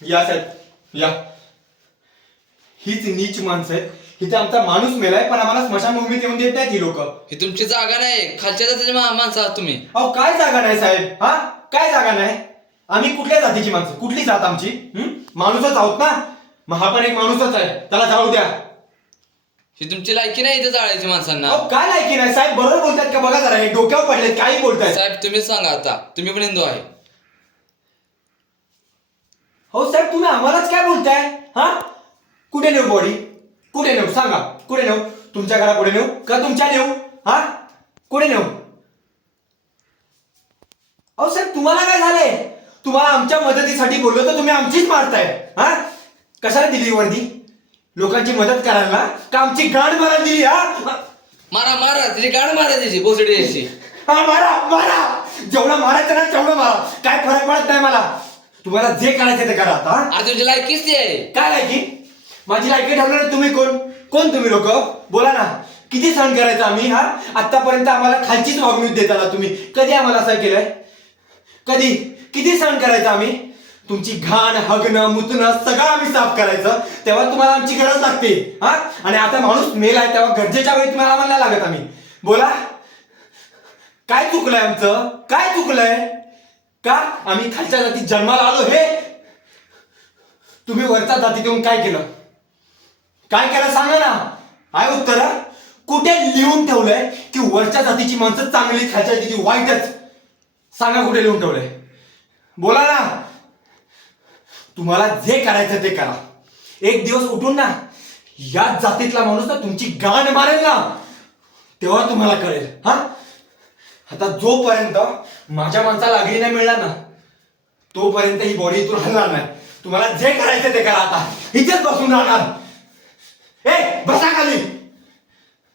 या साहेब या. हीच नीच माणसं आहेत. इथे आमचा माणूस मेलाय पण आम्हाला स्मशानभूमीत येऊन देत नाहीत ही लोक. ही तुमची जागा नाही, खालच्या जातीची माणसं आहात तुम्ही. अहो काय जागा नाही साहेब, हा काय जागा नाही? आम्ही कुठल्या जातीची माणसं, कुठली जात आमची? माणूसच आहोत ना, मग हा पण एक माणूसच आहे, त्याला जाऊ द्या. ही तुमची लायकी नाही इथे जाळायची माणसांना. अहो काय लायकी नाही साहेब, बरोबर बोलतात का बघा जरा, हे डोक्यावर पडलेत काही बोलतायत. साहेब तुम्हीच सांगा आता, तुम्ही पण हिंदू आहे. हो साहेब तुम्ही आम्हालाच काय बोलताय? हा कुठे नेऊ बॉडी, कुठे नेऊ सांगा, कुठे नेऊ? तुमच्या घरापुढे नेऊ का तुमच्या नेऊ? हा कुठे नेऊ? अहो साहेब तुम्हाला काय झालंय? तुम्हाला आमच्या मदतीसाठी बोललो तर तुम्ही आमचीच मारताय. हा कशाला दिली वर्दी? लोकांची मदत करायला का आमची गाड मारायला दिली? हा मारा मारा तिची गाड मारा त्याची बोसडी यायची. हा मारा मारा, जेवढं मारायचं ना तेवढं मारा, काय फरक पडत नाही मला. तुम्हाला जे करायचं ते करा आता. अरे तुमची लायकीच ती आहे. काय लायकी? माझी लायकी ठरवणार तुम्ही कोण? कोण तुम्ही लोक? बोला ना, किती सहन करायचं आम्ही? हा आतापर्यंत आम्हाला खालचीच वागणूक देत आला तुम्ही. कधी आम्हाला असं केलंय? कधी? किती सहन करायचं आम्ही? तुमची घाण हगणं मुतणं सगळं आम्ही साफ करायचं, तेव्हा तुम्हाला आमची गरज लागते. हा आणि आता माणूस मेलाय तेव्हा गरजेच्या वेळी तुम्हाला आम्हाला नाही लागत. आम्ही बोला काय चुकलंय आमचं? काय चुकलंय? का आम्ही खालच्या जातीत जन्माला आलो हे तुम्ही वरच्या जातीत येऊन काय केलं? काय केलं सांगा ना. आहे उत्तर? कुठे लिहून ठेवलंय की वरच्या जातीची माणसं चांगली, खालच्या जातीची वाईटच? सांगा कुठे लिहून ठेवलंय? बोला ना. तुम्हाला जे करायचं ते करा. एक दिवस उठून ना याच जातीतला माणूस ना तुमची गांड मारेल ना, तेव्हा तुम्हाला कळेल. हा आता जोपर्यंत माझ्या माणसाला अग्नी नाही मिळणार ना तोपर्यंत ही बॉडी इथून हलणार नाही. तुम्हाला जे करायचं ते करा, आता इथेच बसून राहणार.